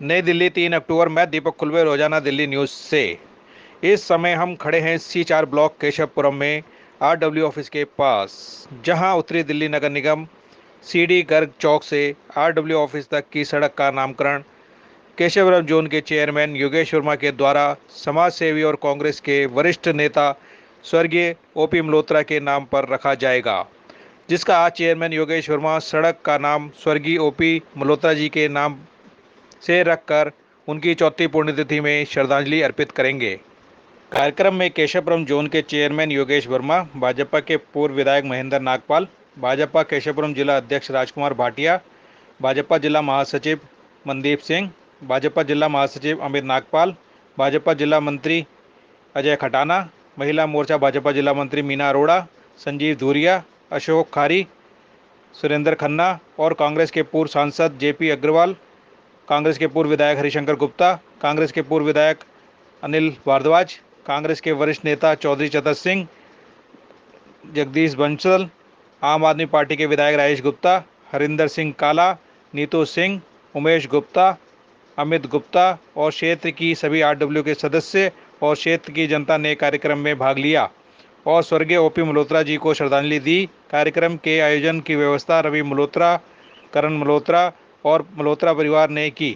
नई दिल्ली 3 अक्टूबर। मैं दीपक कुलवे, रोजाना दिल्ली न्यूज़ से। इस समय हम खड़े हैं C4 ब्लॉक केशवपुरम में RW ऑफिस के पास, जहां उत्तरी दिल्ली नगर निगम CD गर्ग चौक से RW ऑफिस तक की सड़क का नामकरण केशवपुरम जोन के चेयरमैन योगेश वर्मा के द्वारा समाज सेवी और कांग्रेस के वरिष्ठ नेता स्वर्गीय OP मल्होत्रा के नाम पर रखा जाएगा, जिसका आज चेयरमैन योगेश वर्मा सड़क का नाम स्वर्गीय OP मल्होत्रा जी के नाम से रखकर उनकी चौथी पुण्यतिथि में श्रद्धांजलि अर्पित करेंगे। कार्यक्रम में केशवपुरम जोन के चेयरमैन योगेश वर्मा, भाजपा के पूर्व विधायक महेंद्र नागपाल, भाजपा केशवपुरम जिला अध्यक्ष राजकुमार भाटिया, भाजपा जिला महासचिव मनदीप सिंह, भाजपा जिला महासचिव अमित नागपाल, भाजपा जिला मंत्री अजय खटाना, महिला मोर्चा भाजपा जिला मंत्री मीना अरोड़ा, संजीव धूरिया, अशोक खारी, सुरेंद्र खन्ना और कांग्रेस के पूर्व सांसद JP अग्रवाल, कांग्रेस के पूर्व विधायक हरिशंकर गुप्ता, कांग्रेस के पूर्व विधायक अनिल भारद्वाज, कांग्रेस के वरिष्ठ नेता चौधरी चतर सिंह, जगदीश बंसल, आम आदमी पार्टी के विधायक राजेश गुप्ता, हरिंदर सिंह काला, नीतू सिंह, उमेश गुप्ता, अमित गुप्ता और क्षेत्र की सभी RW के सदस्य और क्षेत्र की जनता ने कार्यक्रम में भाग लिया और स्वर्गीय OP मल्होत्रा जी को श्रद्धांजलि दी। कार्यक्रम के आयोजन की व्यवस्था रवि मल्होत्रा, करण मल्होत्रा और मल्होत्रा परिवार ने की।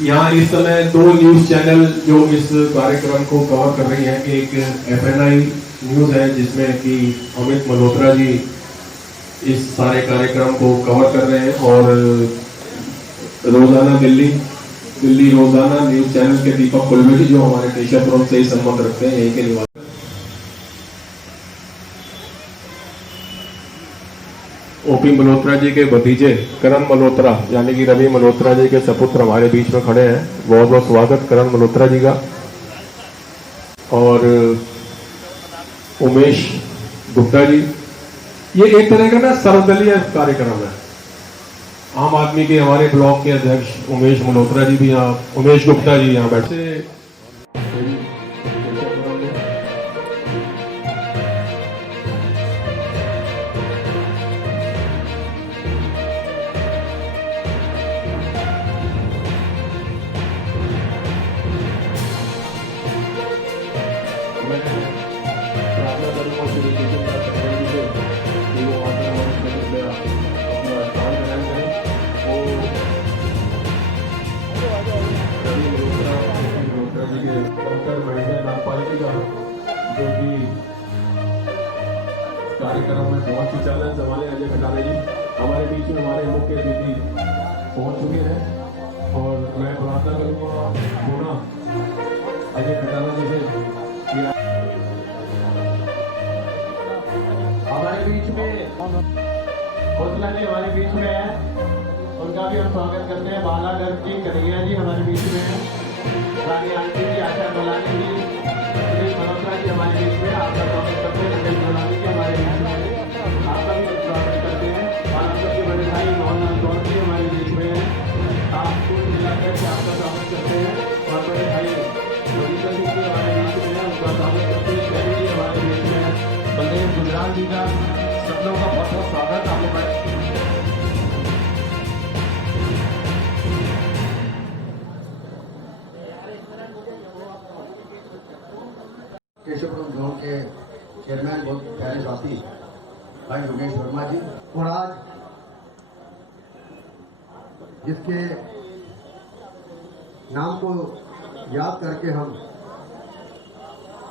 यहाँ इस समय 2 न्यूज चैनल जो इस कार्यक्रम को कवर कर रही हैं। एक FNI न्यूज है जिसमें कि अमित मल्होत्रा जी इस सारे कार्यक्रम को कवर कर रहे हैं, और रोजाना दिल्ली रोजाना न्यूज चैनल के दीपक कुलवे जी जो हमारे केशवपुरम से ही संबंध रखते हैं, यहीं के निवासी। OP मल्होत्रा जी के भतीजे करण मल्होत्रा यानी कि रवि मल्होत्रा जी के सपुत्र हमारे बीच में खड़े हैं। बहुत बहुत स्वागत करण मल्होत्रा जी का। और उमेश गुप्ता जी, ये एक तरह का ना सर्वदलीय कार्यक्रम है। आम आदमी के हमारे ब्लॉक के अध्यक्ष उमेश मल्होत्रा जी भी यहाँ, उमेश गुप्ता जी यहाँ बैठे। कार्यक्रम में बहुत ही चल रहे संभाले अजय खटाना जी हमारे बीच में, हमारे मुख्य अतिथि पहुंच चुके हैं और मैं प्रार्थना करूंगा पूरा अजय खटाना जी से हमारे बीच में हौसला जी हमारे बीच में है, उनका भी हम स्वागत करते हैं। बालागढ़ जी कन्हैया जी हमारे बीच में है, रानी आंटी जी, आशा मलानी जी, सुरेश मल्होत्रा जी हमारे बीच में, आपका स्वागत करते हैं। रमेश जोलानी जी हमारे बीच में, आपका भी स्वागत करते हैं। बालागढ़ के बड़े भाई मोहन गौर जी हमारे बीच में है, आपको जिलाध्यक्ष आपका स्वागत करते हैं। और बड़े भाई मोदीकर जी हमारे बीच में है, उनका स्वागत करते हैं। शैली जी हमारे बीच में है, बलदेव गुजराल जी का सब लोगों का बहुत बहुत स्वागत। आपको केशवपुरम जोन के चेयरमैन बहुत प्यारे साथी भाई योगेश वर्मा जी, और आज जिसके नाम को याद करके हम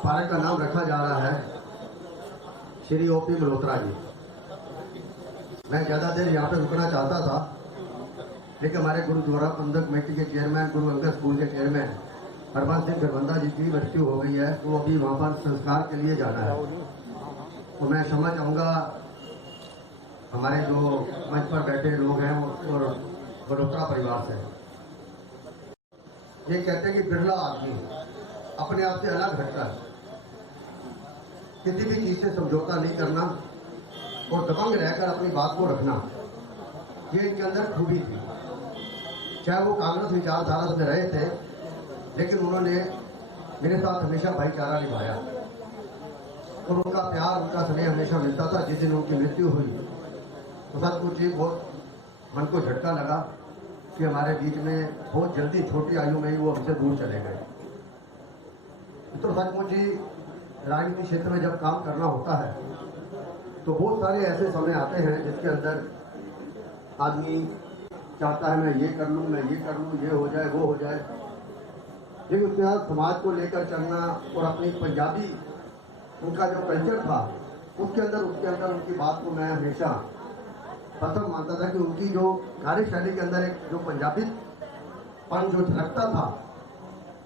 पार्क का नाम रखा जा रहा है, श्री OP मल्होत्रा जी। मैं ज़्यादा देर यहाँ पे रुकना चाहता था, लेकिन हमारे गुरुद्वारा प्रबंधक कमेटी के चेयरमैन, गुरु अंगद स्कूल के चेयरमैन हरबंस सिंह गरबंदा जी की मृत्यु हो गई है, तो अभी वहाँ पर संस्कार के लिए जाना है। तो मैं क्षमा चाहूँगा हमारे जो मंच पर बैठे लोग हैं और मल्होत्रा परिवार से। ये कहते हैं कि बिरला आदमी अपने आप से अलग हटकर किसी भी चीज़ से समझौता नहीं करना और दबंग रहकर अपनी बात को रखना, ये इनके अंदर खूबी थी। चाहे वो कांग्रेस विचारधारा में रहे थे, लेकिन उन्होंने मेरे साथ हमेशा भाईचारा निभाया और उनका प्यार, उनका स्नेह हमेशा मिलता था। जिस दिन उनकी मृत्यु हुई तो सचमुच ही बहुत मन को झटका लगा कि हमारे बीच में बहुत जल्दी छोटी आयु में ही वो हमसे दूर चले गए। तो सचमुच ही राजनीति क्षेत्र में जब काम करना होता है तो बहुत सारे ऐसे समय आते हैं जिसके अंदर आदमी चाहता है मैं ये कर लूँ, मैं ये कर लूँ, ये हो जाए, वो हो जाए, लेकिन उसके साथ समाज को लेकर चलना और अपनी पंजाबी उनका जो कल्चर था उसके अंदर उनकी बात को मैं हमेशा पसंद मानता था कि उनकी जो कार्यशैली के अंदर एक जो पंजाबीपन जो झलकता था,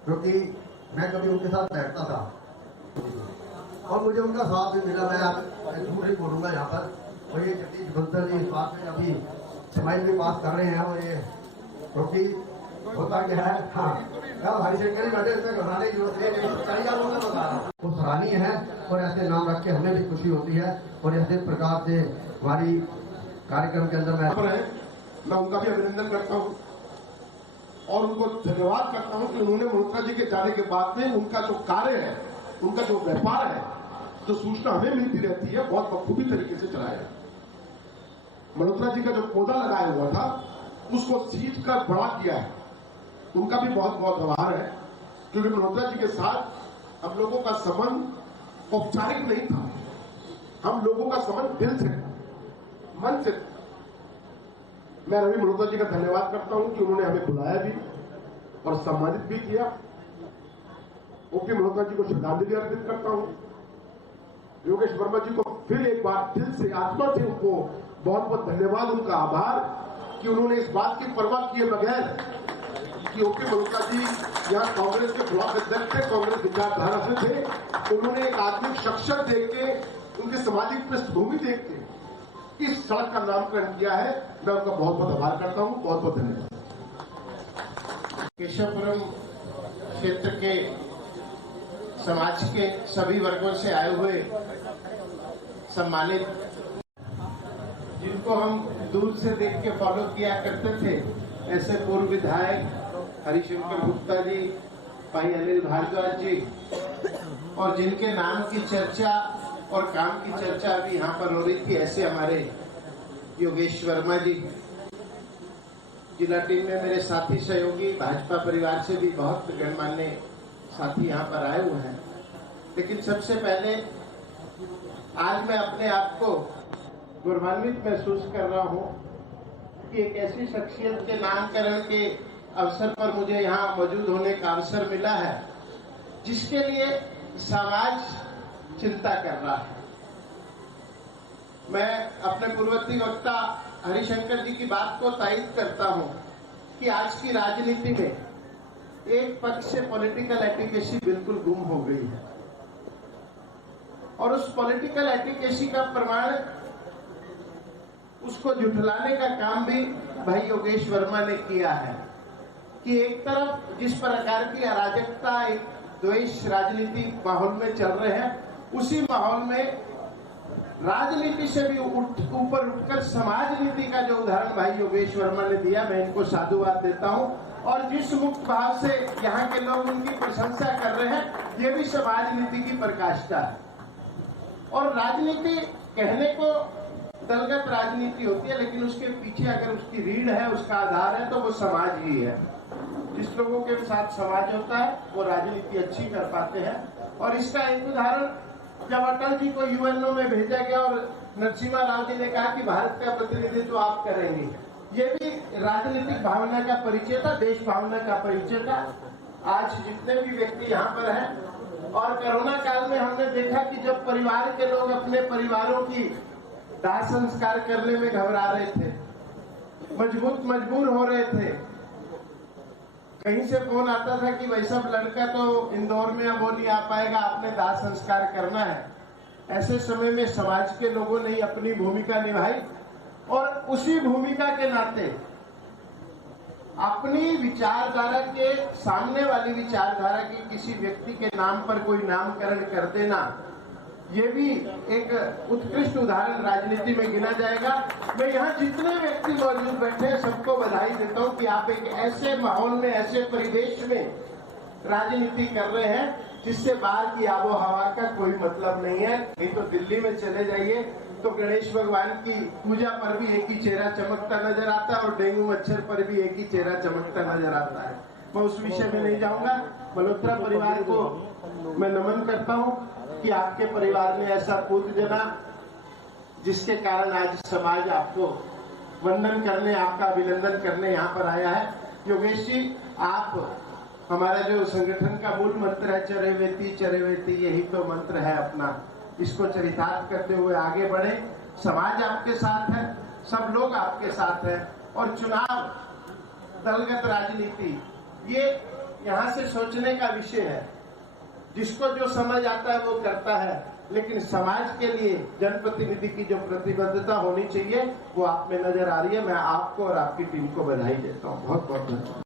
क्योंकि मैं कभी उनके साथ बैठता था और मुझे उनका साथ भी मिला। मैं झूठ नहीं बोलूँगा यहाँ पर। और ये जगदीश बंसल जी इस बात में अभी समाज में पास कर रहे हैं और ये क्योंकि होता क्या है, हाँ हरिशंकर जी बैठे इसमें घबराने की जरूरत नहीं, वो सराहनीय है और ऐसे नाम रख के हमें भी खुशी होती है। और ऐसे प्रकार से हमारी कार्यक्रम के अंदर मैं उनका भी अभिनंदन करता हूं और उनको धन्यवाद करता हूं कि उन्होंने मल्होत्रा जी के जाने के बाद में उनका जो कार्य है, उनका जो व्यापार है, जो सूचना हमें मिलती रहती है, बहुत बखूबी तरीके से चलाया। मल्होत्रा जी का जो पौधा लगाया हुआ था उसको सींच कर बड़ा किया है, उनका भी बहुत बहुत आभार है। क्योंकि मल्होत्रा जी के साथ हम लोगों का संबंध औपचारिक नहीं था, हम लोगों का संबंध दिल से, मन से। मैं रवि मल्होत्रा जी का धन्यवाद करता हूं कि उन्होंने हमें बुलाया भी और सम्मानित भी किया। ओपी मल्होत्रा जी को श्रद्धांजलि अर्पित करता हूं। योगेश वर्मा जी को फिर एक बार दिल से, आत्मा से उनको बहुत बहुत धन्यवाद, उनका आभार कि उन्होंने इस बात की परवाह किए बगैर कि ओपी मल्होत्रा जी यहाँ कांग्रेस के ब्लॉक अध्यक्ष थे, कांग्रेस विचारधारा से थे, उन्होंने एक आत्मिक शख्सियत देख के, उनकी सामाजिक पृष्ठभूमि देख के इस सड़क का नामकरण किया है। मैं उनका बहुत बहुत आभार करता हूं। बहुत बहुत धन्यवाद। केशवपुरम क्षेत्र के समाज के सभी वर्गों से आए हुए सम्मानित, जिनको हम दूर से देख के फॉलो किया करते थे, ऐसे पूर्व विधायक हरिशंकर गुप्ता जी, भाई अनिल भारद्वाज जी, और जिनके नाम की चर्चा और काम की चर्चा अभी यहाँ पर हो रही थी, ऐसे हमारे योगेश वर्मा जी। जिला टीम में मेरे साथी सहयोगी, भाजपा परिवार से भी बहुत गणमान्य साथी यहाँ पर आए हुए हैं। लेकिन सबसे पहले आज मैं अपने आप को गौरवान्वित महसूस कर रहा हूँ कि एक ऐसी शख्सियत के नामकरण के अवसर पर मुझे यहाँ मौजूद होने का अवसर मिला है जिसके लिए समाज चिंता कर रहा है। मैं अपने पूर्ववर्ती वक्ता हरिशंकर जी की बात को तायद करता हूं कि आज की राजनीति में एक पक्ष से पॉलिटिकल एटिकेसी बिल्कुल गुम हो गई है और उस पॉलिटिकल एटिकेसी का प्रमाण, उसको झुठलाने का काम भी भाई योगेश वर्मा ने किया है कि एक तरफ जिस प्रकार की अराजकता, एक द्वेष राजनीति माहौल में चल रहे हैं, उसी माहौल में राजनीति से भी ऊपर उठकर समाज नीति का जो उदाहरण भाई योगेश वर्मा ने दिया, मैं इनको साधुवाद देता हूं। और जिस मुक्त भाव से यहाँ के लोग उनकी प्रशंसा कर रहे हैं, ये भी समाज नीति की प्रकाष्ठा है। और राजनीति कहने को दलगत राजनीति होती है, लेकिन उसके पीछे अगर उसकी रीढ़ है, उसका आधार है, तो वो समाज ही है। जिस लोगों के साथ समाज होता है वो राजनीति अच्छी कर पाते हैं। और इसका एक उदाहरण, जब अटल जी को यूएनओ में भेजा गया और नरसिम्हा राव जी ने कहा कि भारत का प्रतिनिधित्व आप करेंगे, ये भी राजनीतिक भावना का परिचय था, देश भावना का परिचय था। आज जितने भी व्यक्ति यहाँ पर हैं, और कोरोना काल में हमने देखा कि जब परिवार के लोग अपने परिवारों की दाह संस्कार करने में घबरा रहे थे, मजबूर हो रहे थे, कहीं से फोन आता था कि वैसा लड़का तो इंदौर में अब वो नहीं आ पाएगा, आपने दाह संस्कार करना है। ऐसे समय में समाज के लोगों ने अपनी भूमिका निभाई और उसी भूमिका के नाते अपनी विचारधारा के, सामने वाली विचारधारा के किसी व्यक्ति के नाम पर कोई नामकरण कर देना, ये भी एक उत्कृष्ट उदाहरण राजनीति में गिना जाएगा। मैं यहाँ जितने व्यक्ति मौजूद बैठे हैं सबको बधाई देता हूँ कि आप एक ऐसे माहौल में, ऐसे परिवेश में राजनीति कर रहे हैं जिससे बाहर की आबो हवा का कोई मतलब नहीं है। नहीं तो दिल्ली में चले जाइए, तो गणेश भगवान की पूजा पर भी एक ही चेहरा चमकता नजर आता है और डेंगू मच्छर पर भी एक ही चेहरा चमकता नजर आता है। मैं उस विषय में नहीं जाऊंगा। मल्होत्रा परिवार को मैं नमन करता हूं कि आपके परिवार ने ऐसा पूत जना जिसके कारण आज समाज आपको वंदन करने, आपका अभिनंदन करने यहाँ पर आया है। योगेश जी, आप हमारा जो संगठन का मूल मंत्र है चरेवेती, यही तो मंत्र है अपना। इसको चरितार्थ करते हुए आगे बढ़े। समाज आपके साथ है, सब लोग आपके साथ हैं और चुनाव, दलगत राजनीति, ये यहाँ से सोचने का विषय है। जिसको जो समझ आता है वो करता है, लेकिन समाज के लिए जनप्रतिनिधि की जो प्रतिबद्धता होनी चाहिए वो आप में नजर आ रही है। मैं आपको और आपकी टीम को बधाई देता हूँ। बहुत बहुत धन्यवाद।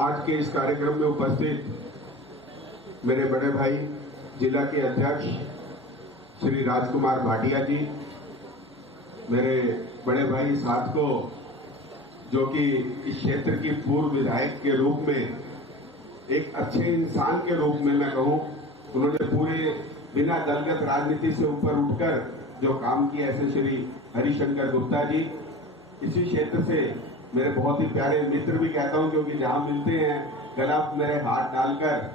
आज के इस कार्यक्रम में उपस्थित मेरे बड़े भाई जिला के अध्यक्ष श्री राजकुमार भाटिया जी, मेरे बड़े भाई साथ को जो कि इस क्षेत्र की पूर्व विधायक के रूप में, एक अच्छे इंसान के रूप में मैं कहूं, उन्होंने पूरे बिना दलगत राजनीति से ऊपर उठकर जो काम किया, ऐसे श्री हरिशंकर गुप्ता जी, इसी क्षेत्र से मेरे बहुत ही प्यारे मित्र भी कहता हूं, क्योंकि जहां मिलते हैं गला मेरे हाथ डालकर,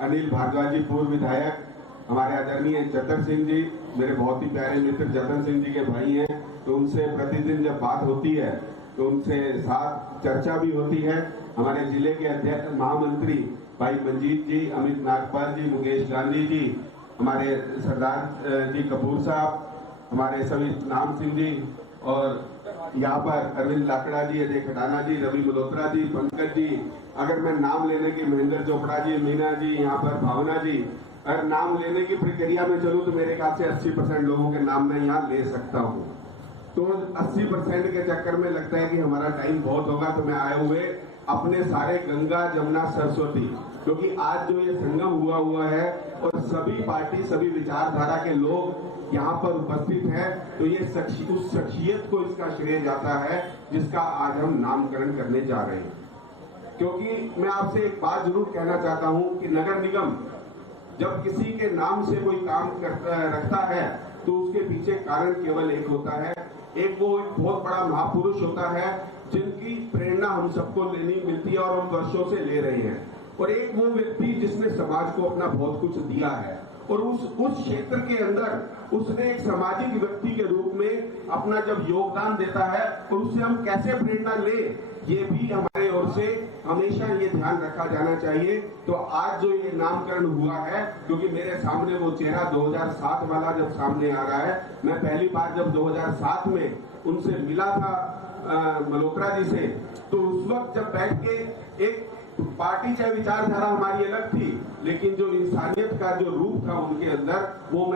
अनिल भारद्वाज जी पूर्व विधायक, हमारे आदरणीय जतन सिंह जी मेरे बहुत ही प्यारे मित्र जतन सिंह जी के भाई हैं, तो उनसे प्रतिदिन जब बात होती है तो उनसे साथ चर्चा भी होती है। हमारे जिले के अध्यक्ष महामंत्री भाई मंजीत जी, अमित नागपाल जी, मुकेश गांधी जी, हमारे सरदार जी कपूर साहब, हमारे सभी नाम सिंह जी, और यहाँ पर अरविंद लाकड़ा जी, अजय खटाना जी, रवि मल्होत्रा जी, पंकज जी, अगर मैं नाम लेने की, महेंद्र चोपड़ा जी, मीना जी, यहाँ पर भावना जी, अगर नाम लेने की प्रक्रिया में चलूं तो मेरे ख्याल से 80% लोगों के नाम मैं यहाँ ले सकता हूँ। तो 80% के चक्कर में लगता है कि हमारा टाइम बहुत होगा, तो मैं आए हुए अपने सारे गंगा जमुना सरस्वती, क्योंकि आज जो ये संगम हुआ है और सभी पार्टी, सभी विचारधारा के लोग यहाँ पर उपस्थित हैं, तो ये उस शख्सियत को इसका श्रेय जाता है जिसका आज हम नामकरण करने जा रहे हैं। क्योंकि मैं आपसे एक बात जरूर कहना चाहता हूँ कि नगर निगम जब किसी के नाम से कोई काम रखता है तो उसके पीछे कारण केवल एक होता है, एक बहुत बड़ा महापुरुष होता है जिनकी प्रेरणा हम सबको लेनी मिलती है और हम वर्षों से ले रहे हैं, और एक वो व्यक्ति जिसने समाज को अपना बहुत कुछ दिया है और उस क्षेत्र के अंदर उसने एक सामाजिक व्यक्ति के रूप में अपना जब योगदान देता है और उससे हम कैसे प्रेरणा ले, ये भी हमारे ओर से हमेशा ये ध्यान रखा जाना चाहिए। तो आज जो ये नामकरण हुआ है, क्योंकि मेरे सामने वो चेहरा 2007 वाला जब सामने आ रहा है, मैं पहली बार जब 2007 में उनसे मिला था मल्होत्रा जी से, तो उस वक्त जब बैठ के एक पार्टी चाहे विचारधारा हमारी अलग थी, लेकिन जो इंसानियत का जो रूप था उनके अंदर, वो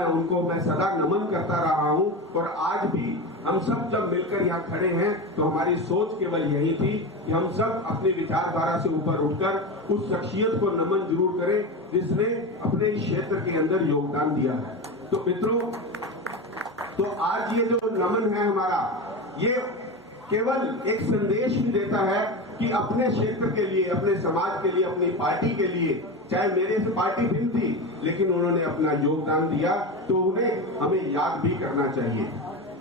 मैं सदा नमन करता रहा हूं। और आज भी हम सब जब मिलकर यहाँ खड़े हैं तो हमारी सोच केवल यही थी कि हम सब अपनी विचारधारा से ऊपर उठकर उस शख्सियत को नमन जरूर करें जिसने अपने इस क्षेत्र के अंदर योगदान दिया है। तो मित्रों, तो आज ये जो नमन है हमारा, ये केवल एक संदेश भी देता है कि अपने क्षेत्र के लिए, अपने समाज के लिए, अपनी पार्टी के लिए, चाहे मेरे से पार्टी भिन्न थी लेकिन उन्होंने अपना योगदान दिया, तो उन्हें हमें याद भी करना चाहिए।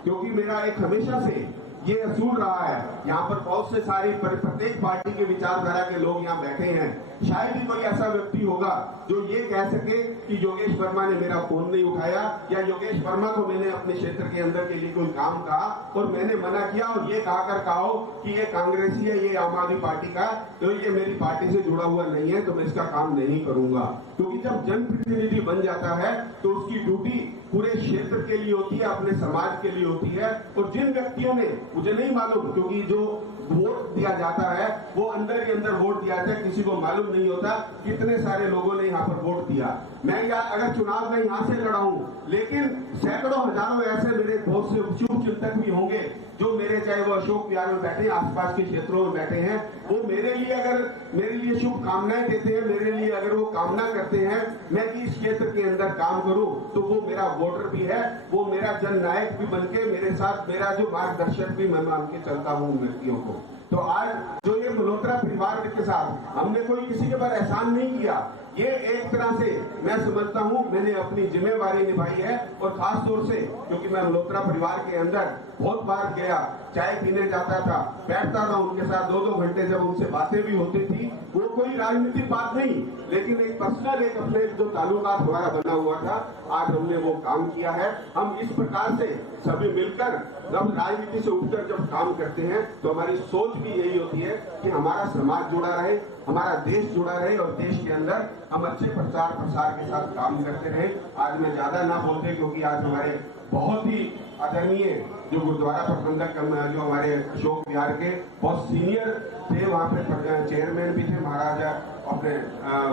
क्योंकि मेरा एक हमेशा से ये असूल रहा है, यहाँ पर बहुत से सारी प्रत्येक पार्टी के विचारधारा के लोग यहाँ बैठे हैं, शायद ही कोई ऐसा व्यक्ति होगा जो ये कह सके कि योगेश वर्मा ने मेरा फोन नहीं उठाया या योगेश वर्मा को मैंने अपने क्षेत्र के अंदर के लिए कोई काम कहा और मैंने मना किया और ये कहकर कहो कि ये कांग्रेसी है, ये आम आदमी पार्टी का, तो ये मेरी पार्टी से जुड़ा हुआ नहीं है, तो मैं इसका काम नहीं करूंगा। क्योंकि जब जनप्रतिनिधि बन जाता है तो उसकी ड्यूटी पूरे क्षेत्र के लिए होती है, अपने समाज के लिए होती है। और जिन व्यक्तियों ने, मुझे नहीं मालूम, क्योंकि जो वोट दिया जाता है वो अंदर ही अंदर वोट दिया जाता है, किसी को मालूम नहीं होता कितने सारे लोगों ने यहाँ पर वोट दिया। मैं अगर चुनाव में यहाँ से लड़ा हूँ, लेकिन सैकड़ों हजारों ऐसे मेरे बहुत से शुभ चिंतक भी होंगे जो मेरे, चाहे वो अशोक विहार में बैठे, आसपास के क्षेत्रों में बैठे हैं, वो मेरे लिए अगर मेरे लिए शुभ कामनाएं देते हैं, मेरे लिए अगर वो कामना करते हैं मैं कि इस क्षेत्र के अंदर काम करूं, तो वो मेरा वोटर भी है, वो मेरा जननायक भी बनके मेरे साथ, मेरा जो मार्गदर्शक भी मैं मान के चलता हूं व्यक्तियों को। तो आज जो ये मल्होत्रा परिवार के साथ हमने कोई किसी के पर एहसान नहीं किया, ये एक तरह से मैं समझता हूँ मैंने अपनी जिम्मेवारी निभाई है, और खास तौर से क्योंकि मैं मल्होत्रा परिवार के अंदर बहुत बार गया, चाय पीने जाता था, बैठता था उनके साथ 2-2 घंटे, जब उनसे बातें भी होती थी। वो कोई राजनीतिक बात नहीं, लेकिन एक पर्सनल एक अपने जो ताल्लुकात हमारा बना हुआ था, आज हमने वो काम किया है। हम इस प्रकार से सभी मिलकर जब राजनीति से उठकर जब काम करते हैं तो हमारी सोच भी यही होती है कि हमारा समाज जुड़ा रहे, हमारा देश जुड़ा रहे, और देश के अंदर हम अच्छे प्रचार प्रसार के साथ काम करते रहे। आज मैं ज्यादा ना बोलते, क्योंकि आज हमारे बहुत ही आदरणीय जो गुरुद्वारा प्रबंधक जो हमारे अशोक विहार के बहुत सीनियर थे, वहाँ पे चेयरमैन भी थे महाराजा अपने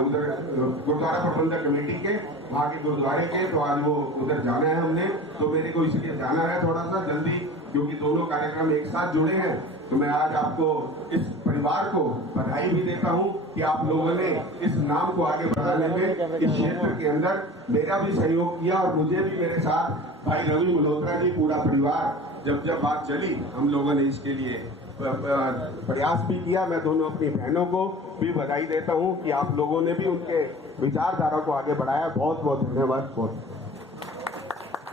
उधर गुरुद्वारा प्रबंधक कमेटी के, वहाँ के गुरुद्वारे के, तो आज वो उधर जाना है हमने, तो मेरे को इसलिए जाना है थोड़ा सा जल्दी, क्योंकि दोनों कार्यक्रम एक साथ जुड़े हैं। तो मैं आज आपको इस परिवार को बधाई भी देता हूं कि आप लोगों ने इस नाम को आगे बढ़ाने में इस क्षेत्र के अंदर मेरा भी सहयोग किया, और मुझे भी मेरे साथ भाई रवि मल्होत्रा जी पूरा परिवार जब बात चली हम लोगों ने इसके लिए प्रयास भी किया। मैं दोनों अपनी बहनों को भी बधाई देता हूं कि आप लोगों ने भी उनके विचारधारा को आगे बढ़ाया। बहुत बहुत धन्यवाद। बहुत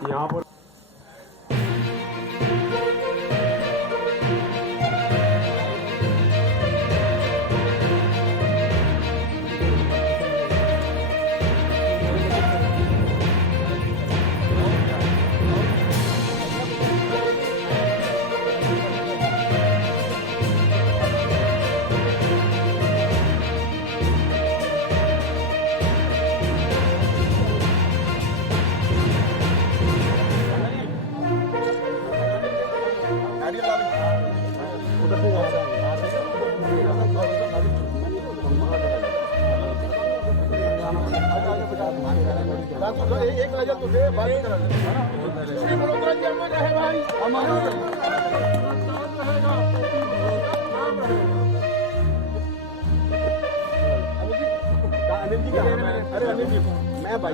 यहाँ पर एक नजर तो दे बात करा श्री मल्होत्रा जी अमर रहे भाई, अमर अनिल जी क्या? अरे अनिल जी मैं भाई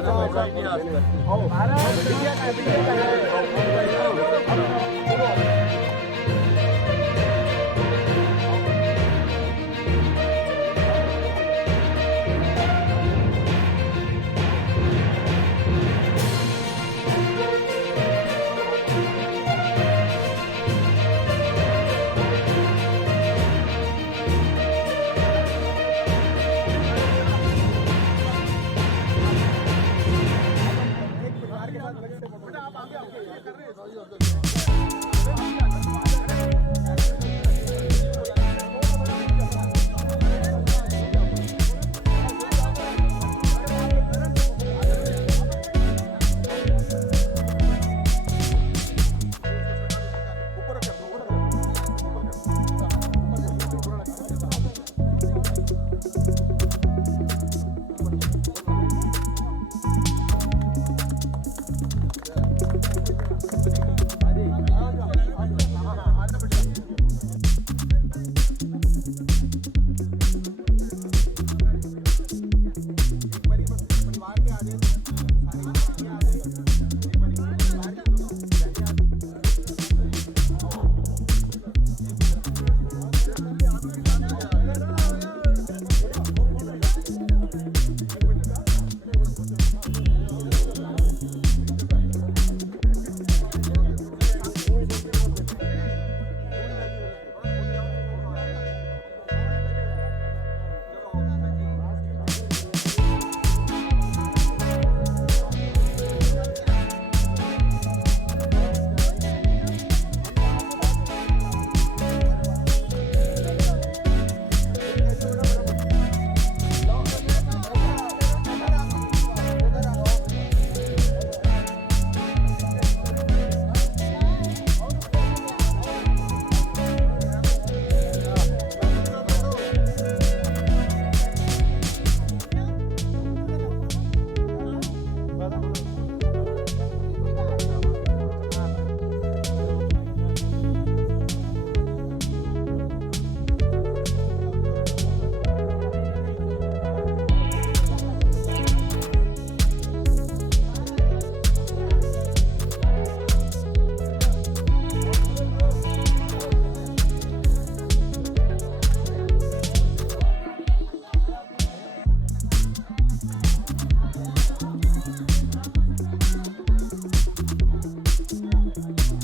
किस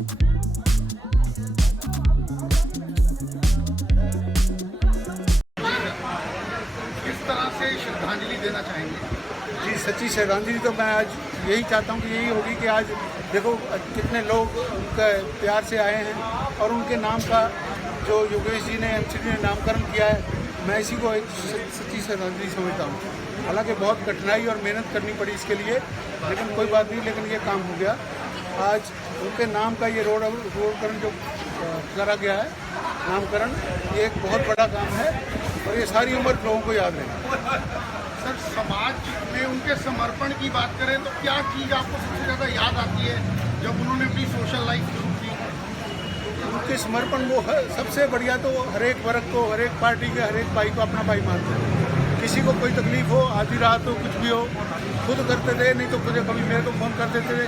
तरह से श्रद्धांजलि देना चाहेंगे? जी, सच्ची श्रद्धांजलि तो मैं आज यही चाहता हूँ कि यही होगी कि आज देखो कितने लोग उनका प्यार से आए हैं और उनके नाम का जो योगेश जी ने एमसीडी ने नामकरण किया है, मैं इसी को एक सच्ची श्रद्धांजलि समझता हूँ। हालांकि बहुत कठिनाई और मेहनत करनी पड़ी इसके लिए, लेकिन कोई बात नहीं, लेकिन ये काम हो गया। आज उनके नाम का ये रोडकरण जो करा गया है, नामकरण, ये एक बहुत बड़ा काम है और ये सारी उम्र लोगों को याद रहेगा। सर, समाज में उनके समर्पण की बात करें तो क्या चीज़ आपको सबसे ज़्यादा याद आती है जब उन्होंने अपनी सोशल लाइफ शुरू की? उनके समर्पण वो सबसे बढ़िया तो हर एक वर्ग को, हर एक पार्टी के हर एक भाई को अपना भाई मानते हैं। किसी को कोई तकलीफ हो, आधी रात हो, कुछ भी हो, खुद करते थे, नहीं तो मुझे कभी मेरे को फ़ोन कर देते थे।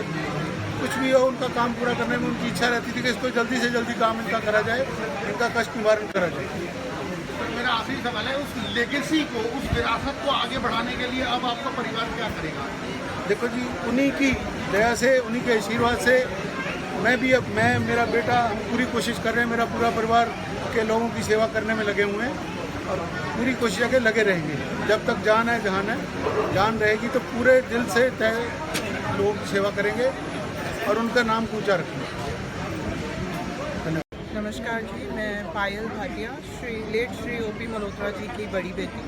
कुछ भी हो, उनका काम पूरा करने में उनकी इच्छा रहती थी कि इसको जल्दी से जल्दी काम इनका करा जाए, इनका कष्ट निवारण करा जाए। मेरा आखिरी सवाल है, उस लेगेसी को, उस विरासत को आगे बढ़ाने के लिए अब आपका परिवार क्या करेगा? देखो जी, उन्हीं की दया से, उन्हीं के आशीर्वाद से मैं मेरा बेटा, हम पूरी कोशिश कर रहे हैं। मेरा पूरा परिवार के लोगों की सेवा करने में लगे हुए हैं और पूरी कोशिश करके लगे रहेंगे। जब तक जान है, जहान है, जान रहेगी तो पूरे दिल से लोगों की सेवा करेंगे और उनका नाम ऊंचा रखेंगे। नमस्कार जी, मैं पायल भाटिया, श्री ओपी मल्होत्रा जी की बड़ी बेटी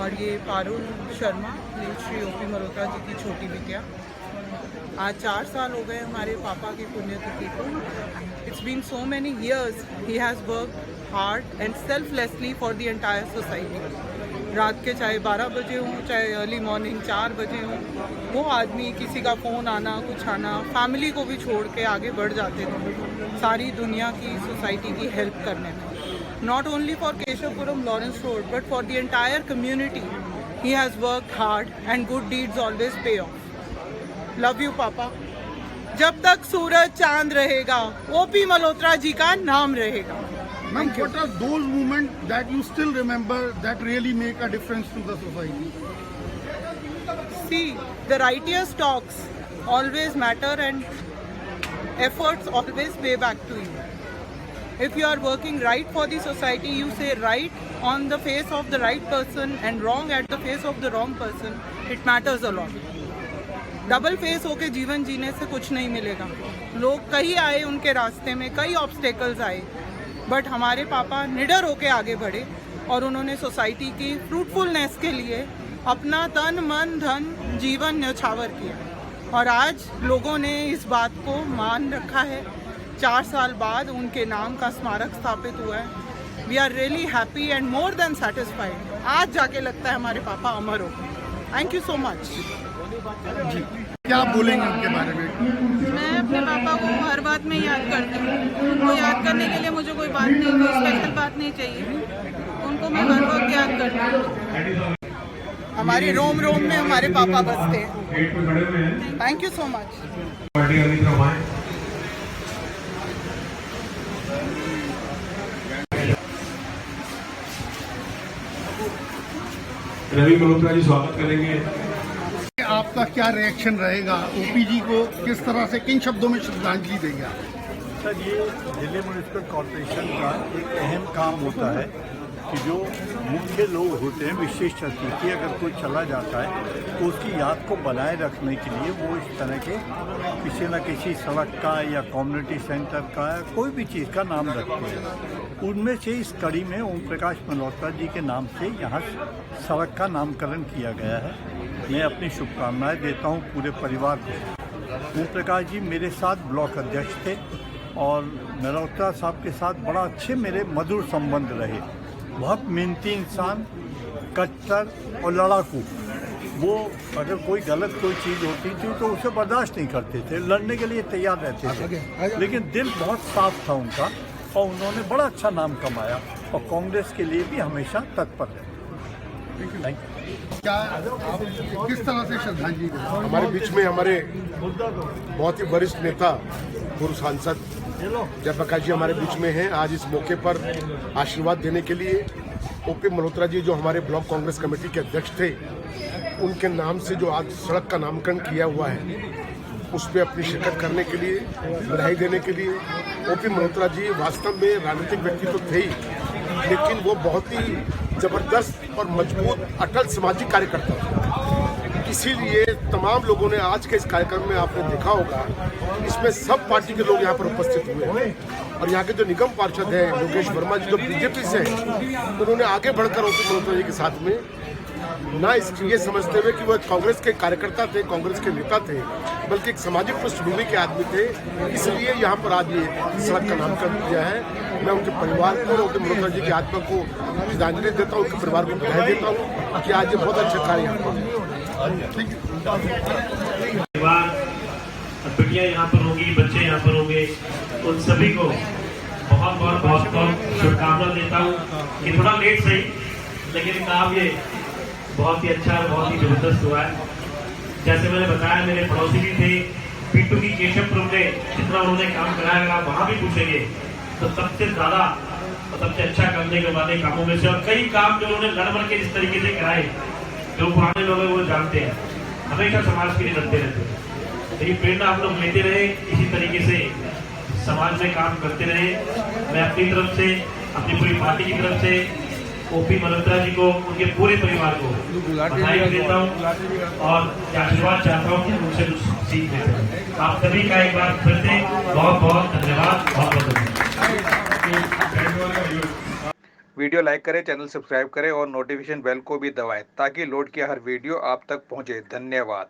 और ये पारुल शर्मा, श्री ओपी मल्होत्रा जी की छोटी बिटिया। आज 4 साल हो गए हमारे पापा की पुण्यतिथि को। It's been so many years he has worked hard and selflessly for the entire society. रात के चाहे 12 बजे हों, चाहे अर्ली मॉर्निंग 4 बजे हों, वो आदमी, किसी का फ़ोन आना, कुछ आना, फैमिली को भी छोड़ के आगे बढ़ जाते थे सारी दुनिया की सोसाइटी की हेल्प करने में। Not only for Keshavpuram Lawrence road but for the entire community he has worked hard and good deeds always पे ऑफ। लव यू पापा। जब तक सूरज चांद रहेगा, ओपी मल्होत्रा जी का नाम रहेगा। Ma'am, what are those moments that you still remember that really make a difference to the society? See, the righteous talks always matter and efforts always pay back to you. If you are working right for the society, you say right on the face of the right person and wrong at the face of the wrong person, it matters a lot. Double face होके जीवन जीने से कुछ नहीं मिलेगा। लोग कई आए उनके रास्ते में, कई ऑब्स्टेकल्स आए, बट हमारे पापा निडर होके आगे बढ़े और उन्होंने सोसाइटी की फ्रूटफुलनेस के लिए अपना तन मन धन जीवन न्यौछावर किया और आज लोगों ने इस बात को मान रखा है। 4 साल बाद उनके नाम का स्मारक स्थापित हुआ है। We are really happy and more than satisfied. आज जाके लगता है हमारे पापा अमर हो गए। Thank you so much. जी, क्या बोलेंगे उनके बारे में? मैं अपने पापा को हर बात में याद करती हूँ। उनको याद करने के लिए मुझे कोई बात नहीं, कोई स्पेशल बात नहीं चाहिए। उनको मैं हर वक्त याद करती हूँ। हमारे रोम रोम में हमारे पापा बसते हैं। Thank you so much. Ravi Malhotra ji स्वागत करेंगे। आपका क्या रिएक्शन रहेगा? ओपी जी को किस तरह से, किन शब्दों में श्रद्धांजलि देंगे आप? सर, ये दिल्ली म्यूनिसिपल कॉरपोरेशन का एक अहम काम होता है कि जो मुख्य लोग होते हैं, विशेष अतिथि, अगर कोई चला जाता है तो उसकी याद को बनाए रखने के लिए वो इस तरह के किसी न किसी सड़क का या कम्युनिटी सेंटर का या कोई भी चीज़ का नाम रखते हैं। उनमें से इस कड़ी में ओम प्रकाश मल्होत्रा जी के नाम से यहाँ सड़क का नामकरण किया गया है। मैं अपनी शुभकामनाएं देता हूँ पूरे परिवार को। ओम प्रकाश जी मेरे साथ ब्लॉक अध्यक्ष थे और मल्होत्रा साहब के साथ बड़ा अच्छे मेरे मधुर संबंध रहे। बहुत मेहनती इंसान, कट्टर और लड़ाकू। वो अगर कोई गलत कोई चीज़ होती थी तो उसे बर्दाश्त नहीं करते थे, लड़ने के लिए तैयार रहते थे, लेकिन दिल बहुत साफ था उनका और उन्होंने बड़ा अच्छा नाम कमाया और कांग्रेस के लिए भी हमेशा तत्पर रहे। क्या आप किस तरह से श्रद्धांजलि दें? हमारे बीच में हमारे बहुत ही वरिष्ठ नेता, पूर्व सांसद जयप्रकाश जी हमारे बीच में हैं। आज इस मौके पर आशीर्वाद देने के लिए ओपी मल्होत्रा जी, जो हमारे ब्लॉक कांग्रेस कमेटी के अध्यक्ष थे, उनके नाम से जो आज सड़क का नामकरण किया हुआ है, उस पर अपनी शिरकत करने के लिए, बधाई देने के लिए। ओपी मल्होत्रा जी वास्तव में राजनीतिक व्यक्ति तो थे ही, लेकिन वो बहुत ही जबरदस्त और मजबूत अटल सामाजिक कार्यकर्ता थे। इसीलिए तमाम लोगों ने आज के इस कार्यक्रम में आपने देखा होगा, इसमें सब पार्टी के लोग यहाँ पर उपस्थित हुए हैं और यहाँ के जो निगम पार्षद हैं योगेश वर्मा जी जो बीजेपी से हैं, उन्होंने आगे बढ़कर ओपी मल्होत्रा जी के साथ में ना ये समझते हुए कि वो कांग्रेस के कार्यकर्ता थे, कांग्रेस के नेता थे, बल्कि एक सामाजिक पृष्ठभूमि के आदमी थे, इसलिए यहाँ पर आज ये सड़क का नामकरण किया है। मैं उनके परिवार को और ओपी मल्होत्रा जी की आत्मा को श्रद्धांजलि देता हूँ, उनके परिवार को बधाई देता हूँ कि आज ये बहुत अच्छा कार्य यहाँ पर। बेटियां यहाँ पर होंगी, बच्चे यहाँ पर होंगे, उन सभी को बहुत शुभकामना देता हूँ कि थोड़ा लेट सही, लेकिन काम ये बहुत ही अच्छा और बहुत ही जबरदस्त हुआ है। जैसे मैंने बताया, मेरे पड़ोसी भी थे पीटू की केशवपुरम में, जितना उन्होंने काम कराया, अगर आप वहाँ भी पूछेंगे तो सबसे ज्यादा और सबसे अच्छा करने के वाले कामों में से, और कई काम जो उन्होंने लड़ मर के इस तरीके से कराए, जो पुराने लोग हैं वो जानते हैं, हमेशा समाज के लिए लड़ते रहते हैं। तो ये प्रेरणा आप लोग लेते रहे, इसी तरीके से समाज में काम करते रहे। मैं अपनी तरफ से, अपनी पूरी पार्टी की तरफ से ओपी मल्होत्रा जी को, उनके पूरे परिवार को बधाई देता हूँ और आशीर्वाद चाहता हूँ कि उनसे कुछ सीख लेते। आप सभी का एक बार फिर से बहुत बहुत धन्यवाद, बहुत धन्यवाद। वीडियो लाइक करें, चैनल सब्सक्राइब करें और नोटिफिकेशन बेल को भी दबाएं ताकि लोड किया हर वीडियो आप तक पहुंचे। धन्यवाद।